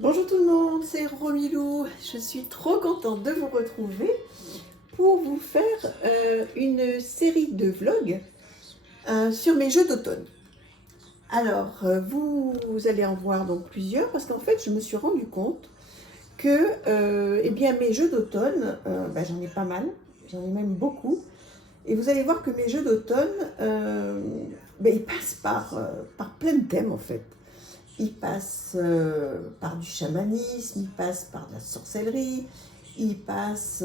Bonjour tout le monde, c'est Romilou. Je suis trop contente de vous retrouver pour vous faire une série de vlogs sur mes jeux d'automne. Alors, vous allez en voir donc plusieurs parce qu'en fait, je me suis rendu compte que eh bien, mes jeux d'automne, j'en ai pas mal, j'en ai même beaucoup. Et vous allez voir que mes jeux d'automne, ils passent par plein de thèmes en fait. Il passe par du chamanisme, il passe par de la sorcellerie, il passe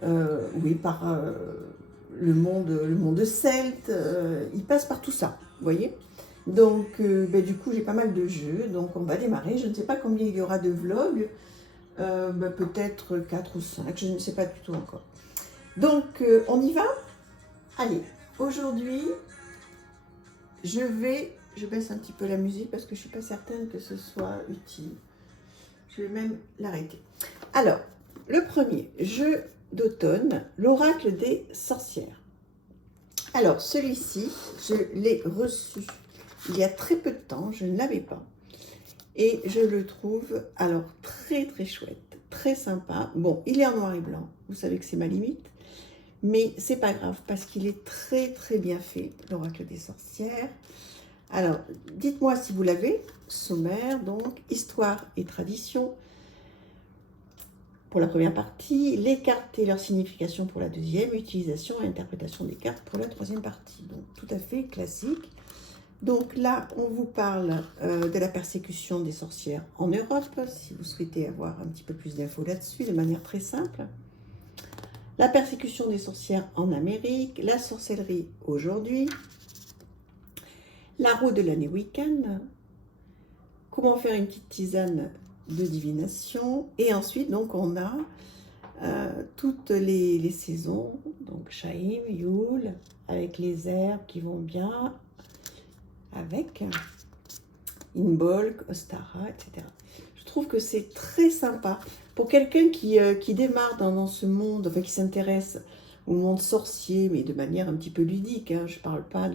oui, par le monde celte, il passe par tout ça, vous voyez. Donc, du coup, j'ai pas mal de jeux, donc on va démarrer. Je ne sais pas combien il y aura de vlogs, peut-être 4 ou 5, je ne sais pas du tout encore. Donc, on y va? Allez, aujourd'hui, je baisse un petit peu la musique parce que je ne suis pas certaine que ce soit utile. Je vais même l'arrêter. Alors, le premier jeu d'automne, l'oracle des sorcières. Alors, celui-ci, je l'ai reçu il y a très peu de temps, je ne l'avais pas. Et je le trouve, alors, très très chouette, très sympa. Bon, il est en noir et blanc, vous savez que c'est ma limite. Mais c'est pas grave, parce qu'il est très très bien fait, l'oracle des sorcières. Alors, dites-moi si vous l'avez. Sommaire, donc, histoire et tradition pour la première partie, les cartes et leur signification pour la deuxième, utilisation et interprétation des cartes pour la troisième partie. Donc, tout à fait classique. Donc là, on vous parle de la persécution des sorcières en Europe, si vous souhaitez avoir un petit peu plus d'infos là-dessus, de manière très simple. La persécution des sorcières en Amérique, la sorcellerie aujourd'hui, la roue de l'année Wiccan, comment faire une petite tisane de divination, et ensuite donc on a toutes les saisons, donc Chaim, Yule, avec les herbes qui vont bien, avec Imbolc, Ostara, etc. Je trouve que c'est très sympa pour quelqu'un qui démarre dans ce monde, enfin qui s'intéresse au monde sorcier, mais de manière un petit peu ludique. Hein. Je ne parle pas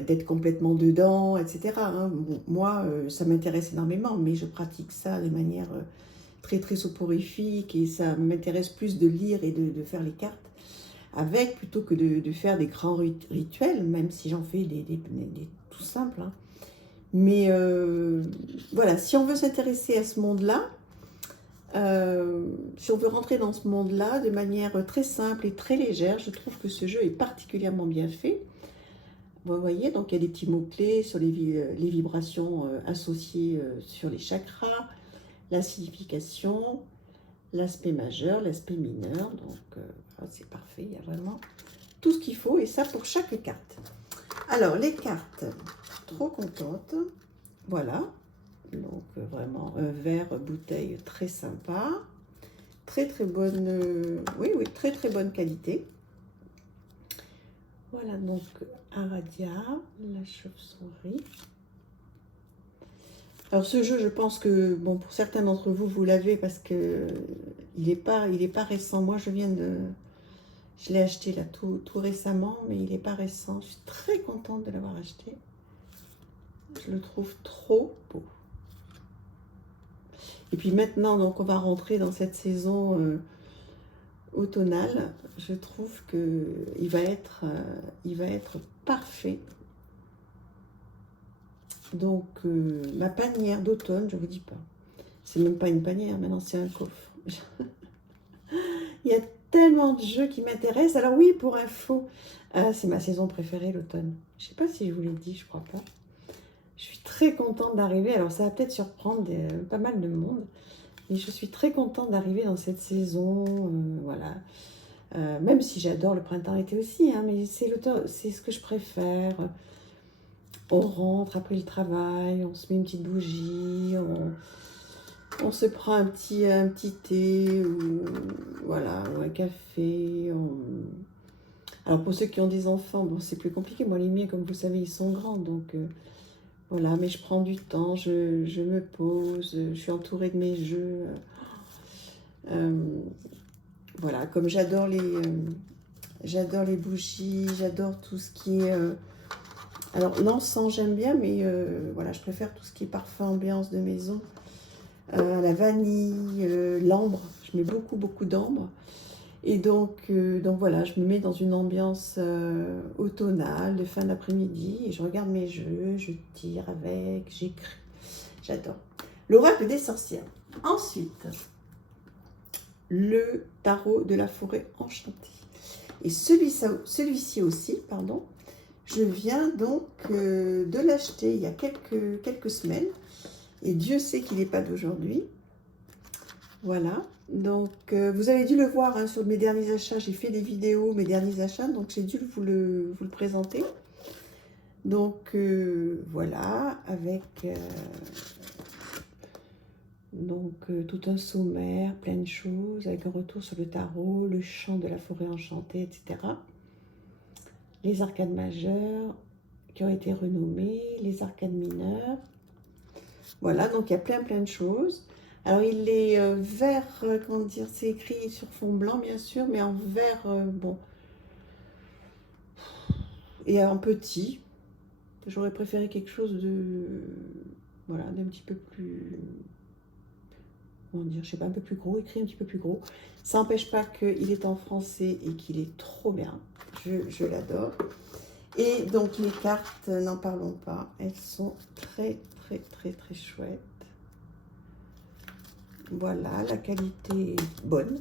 d'être complètement dedans, etc. Hein. Bon, moi, ça m'intéresse énormément, mais je pratique ça de manière très très soporifique et ça m'intéresse plus de lire et de faire les cartes avec plutôt que de faire des grands rituels, même si j'en fais des tout simples. Hein. Mais voilà, si on veut s'intéresser à ce monde-là, si on veut rentrer dans ce monde-là de manière très simple et très légère, je trouve que ce jeu est particulièrement bien fait. Vous voyez, donc il y a des petits mots-clés sur les vibrations associées sur les chakras, la signification, l'aspect majeur, l'aspect mineur. Donc c'est parfait, il y a vraiment tout ce qu'il faut et ça pour chaque carte. Alors les cartes, trop contente. Voilà, donc vraiment un verre bouteille très sympa. Très très bonne, oui, très très bonne qualité. Voilà donc Aradia, la chauve-souris. Alors ce jeu, je pense que bon pour certains d'entre vous, vous l'avez parce que il n'est pas récent. Moi, je l'ai acheté là tout récemment, mais il n'est pas récent. Je suis très contente de l'avoir acheté. Je le trouve trop beau. Et puis maintenant, donc on va rentrer dans cette saison automnale. Je trouve que il va être parfait. Donc ma panière d'automne, je vous dis pas. C'est même pas une panière, maintenant c'est un coffre. Il y a tellement de jeux qui m'intéressent. Alors oui, pour info, c'est ma saison préférée, l'automne. Je sais pas si je vous l'ai dit, je crois pas. Je suis très contente d'arriver. Alors ça va peut-être surprendre pas mal de monde. Mais je suis très contente d'arriver dans cette saison. Voilà. Même si j'adore le printemps-été aussi. Hein, mais c'est ce que je préfère. On rentre après le travail, on se met une petite bougie, on se prend un petit thé ou, voilà, ou un café. Alors pour ceux qui ont des enfants, bon, c'est plus compliqué. Moi, les miens, comme vous savez, ils sont grands. Donc voilà, mais je prends du temps, je me pose, je suis entourée de mes jeux. Voilà, comme j'adore les bougies, j'adore tout ce qui est Alors, l'encens, j'aime bien, mais voilà, je préfère tout ce qui est parfum ambiance de maison. La vanille, l'ambre, je mets beaucoup, beaucoup d'ambre. Et donc voilà, je me mets dans une ambiance automnale, de fin d'après-midi, et je regarde mes jeux, je tire avec, j'écris. J'adore. L'oracle des sorcières. Ensuite, le tarot de la forêt enchantée. Et celui-ci aussi, pardon, je viens donc de l'acheter il y a quelques semaines. Et Dieu sait qu'il n'est pas d'aujourd'hui. Voilà. Donc, vous avez dû le voir hein, sur mes derniers achats. J'ai fait des vidéos, mes derniers achats. Donc, j'ai dû vous le présenter. Donc, voilà. Avec tout un sommaire, plein de choses. Avec un retour sur le tarot, le chant de la forêt enchantée, etc. Les arcades majeures qui ont été renommées. Les arcades mineures. Voilà, donc il y a plein de choses. Alors il est vert, comment dire, c'est écrit sur fond blanc bien sûr, mais en vert, bon, et en petit. J'aurais préféré quelque chose de, voilà, d'un petit peu plus, comment dire, je sais pas, un peu plus gros, écrit un petit peu plus gros. Ça n'empêche pas qu'il est en français et qu'il est trop bien. Je l'adore. Et donc les cartes, n'en parlons pas, elles sont très chouettes. Voilà, la qualité est bonne.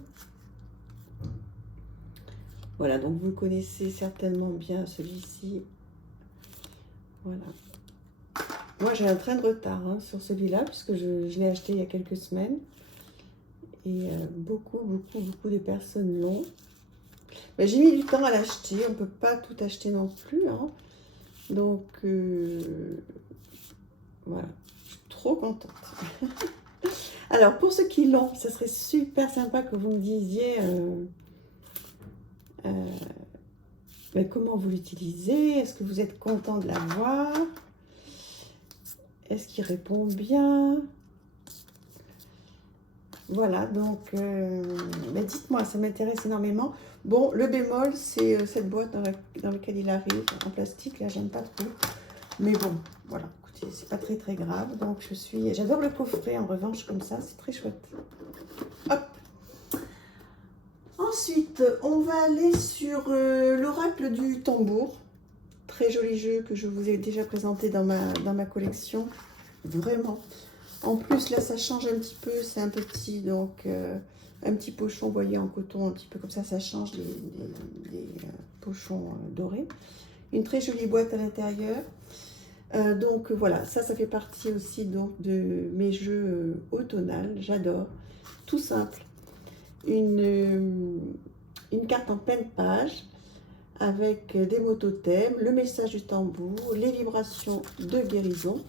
Voilà, donc vous connaissez certainement bien celui-ci. Voilà. Moi, j'ai un train de retard hein, sur celui-là, puisque je l'ai acheté il y a quelques semaines. Et beaucoup de personnes l'ont. J'ai mis du temps à l'acheter, on ne peut pas tout acheter non plus. Hein. Donc, voilà, je suis trop contente. Alors, pour ceux qui l'ont, ça serait super sympa que vous me disiez comment vous l'utilisez. Est-ce que vous êtes content de l'avoir? Est-ce qu'il répond bien? Voilà, donc dites-moi, ça m'intéresse énormément. Bon, le bémol, c'est cette boîte dans laquelle il arrive, en plastique. Là, j'aime pas trop. Mais bon, voilà. C'est pas très grave, donc j'adore le coffret en revanche comme ça, c'est très chouette. Hop. Ensuite, on va aller sur l'oracle du tambour. Très joli jeu que je vous ai déjà présenté dans ma collection. Vraiment. En plus, là, ça change un petit peu, c'est un petit, donc un petit pochon, vous voyez, en coton, un petit peu comme ça change des pochons dorés. Une très jolie boîte à l'intérieur. Donc voilà, ça fait partie aussi donc, de mes jeux automnales, j'adore, tout simple, une carte en pleine page avec des mots totems, le message du tambour, les vibrations de guérison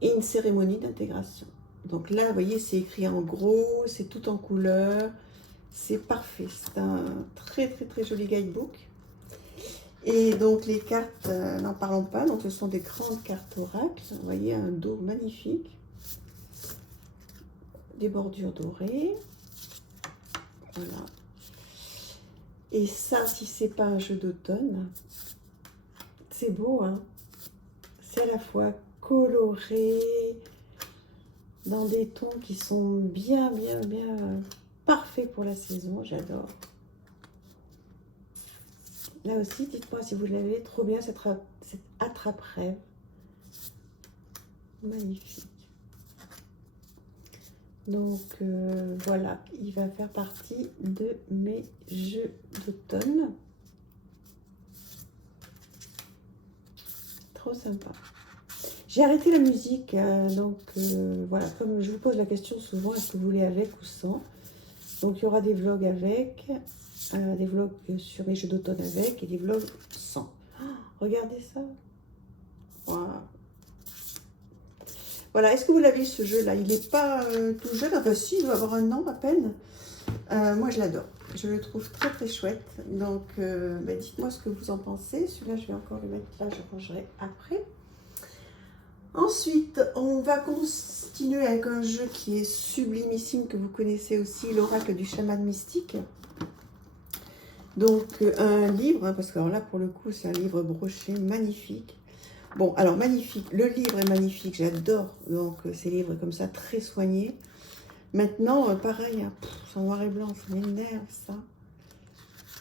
et une cérémonie d'intégration. Donc là, vous voyez, c'est écrit en gros, c'est tout en couleur, c'est parfait, c'est un très joli guidebook. Et donc les cartes, n'en parlons pas, donc ce sont des grandes cartes oracles. Vous voyez, un dos magnifique. Des bordures dorées. Voilà. Et ça, si c'est pas un jeu d'automne, c'est beau, hein. C'est à la fois coloré, dans des tons qui sont bien parfaits pour la saison, j'adore. Là aussi, dites-moi si vous l'avez, trop bien cette attrape-rêve. Magnifique. Donc voilà, il va faire partie de mes jeux d'automne. Trop sympa. J'ai arrêté la musique, donc voilà, comme je vous pose la question souvent, est-ce que vous voulez avec ou sans? Donc il y aura des vlogs avec. Des vlogs sur mes jeux d'automne avec et des vlogs sans. Oh, regardez ça. Wow. Voilà, est-ce que vous l'avez ce jeu-là? Il n'est pas tout jeune, enfin si, il doit avoir un an à peine. Moi, je l'adore. Je le trouve très chouette. Donc, dites-moi ce que vous en pensez. Celui-là, je vais encore le mettre là, je rangerai après. Ensuite, on va continuer avec un jeu qui est sublimissime, que vous connaissez aussi, l'oracle du chaman mystique. Donc, un livre, hein, parce que alors là, pour le coup, c'est un livre broché magnifique. Bon, alors, magnifique. Le livre est magnifique, j'adore. Donc, ces livres comme ça, très soignés. Maintenant, pareil, hein, c'est en noir et blanc, ça m'énerve, ça.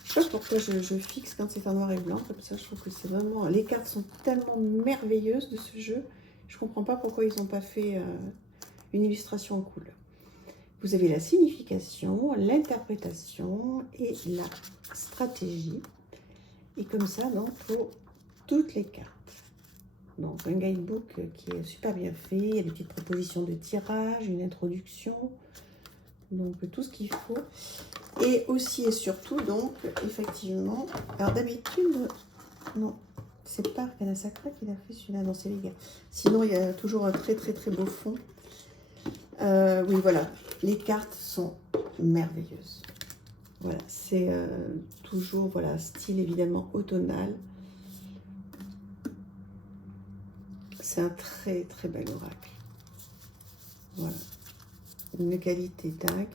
Je sais pas pourquoi je fixe quand c'est en noir et blanc, comme ça, je trouve que c'est vraiment... Les cartes sont tellement merveilleuses de ce jeu. Je comprends pas pourquoi ils n'ont pas fait une illustration en couleur. Vous avez la signification, l'interprétation et la stratégie. Et comme ça, donc, pour toutes les cartes. Donc, un guidebook qui est super bien fait. Il y a des petites propositions de tirage, une introduction. Donc, tout ce qu'il faut. Et aussi et surtout, donc, effectivement... Alors, d'habitude... Non, c'est pas Arcana Sacra qui l'a fait celui-là. Non, c'est les gars. Sinon, il y a toujours un très, très, très beau fond. Oui, voilà. Les cartes sont merveilleuses. Voilà, c'est toujours, voilà, style évidemment automnal. C'est un très, très bel oracle. Voilà. Une qualité dingue.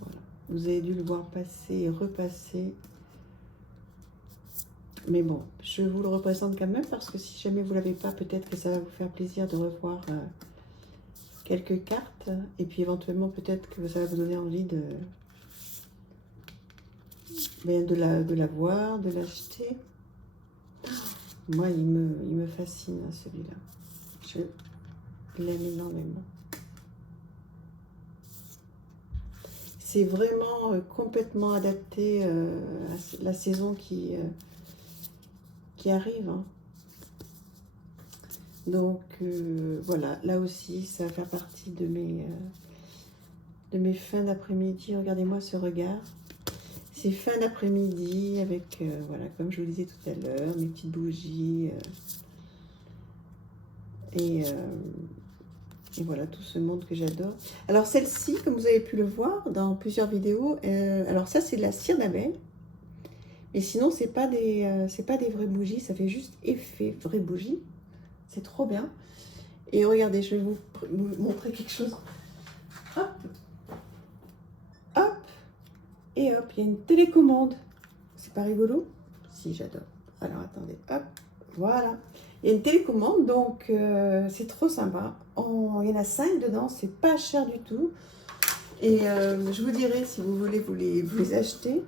Voilà. Vous avez dû le voir passer et repasser. Mais bon, je vous le représente quand même parce que si jamais vous ne l'avez pas, peut-être que ça va vous faire plaisir de revoir quelques cartes. Et puis éventuellement, peut-être que ça va vous donner envie de la voir, de l'acheter. Moi, il me fascine, hein, celui-là. Je l'aime énormément. C'est vraiment complètement adapté à la saison qui arrive. Hein. Donc, voilà, là aussi, ça va faire partie de mes fins d'après-midi. Regardez-moi ce regard. C'est fin d'après-midi avec, voilà, comme je vous disais tout à l'heure, mes petites bougies. Et voilà, tout ce monde que j'adore. Alors, celle-ci, comme vous avez pu le voir dans plusieurs vidéos, alors ça, c'est de la cire d'abeille. Mais sinon, c'est pas des vraies bougies, ça fait juste effet vraie bougie. C'est trop bien. Et regardez, je vais vous montrer quelque chose. Hop. Hop. Et hop, il y a une télécommande. C'est pas rigolo? Si, j'adore. Alors, attendez. Hop. Voilà. Il y a une télécommande, donc c'est trop sympa. Il y en a 5 dedans, c'est pas cher du tout. Et je vous dirai si vous voulez vous les acheter.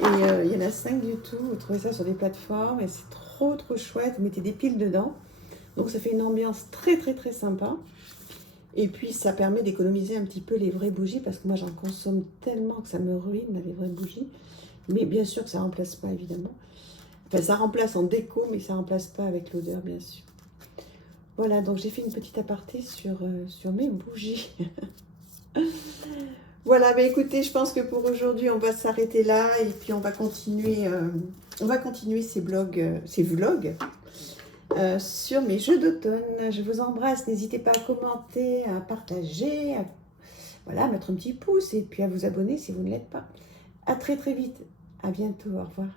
Et il y en a 5 du tout. Vous trouvez ça sur des plateformes et c'est trop chouette. Vous mettez des piles dedans. Donc ça fait une ambiance très très sympa. Et puis ça permet d'économiser un petit peu les vraies bougies parce que moi j'en consomme tellement que ça me ruine les vraies bougies. Mais bien sûr que ça ne remplace pas évidemment. Enfin ça remplace en déco mais ça ne remplace pas avec l'odeur bien sûr. Voilà, donc j'ai fait une petite aparté sur mes bougies. Voilà, mais écoutez, je pense que pour aujourd'hui, on va s'arrêter là et puis on va continuer ces vlogs sur mes jeux d'automne. Je vous embrasse, n'hésitez pas à commenter, à partager, voilà, à mettre un petit pouce et puis à vous abonner si vous ne l'êtes pas. À très vite, à bientôt, au revoir.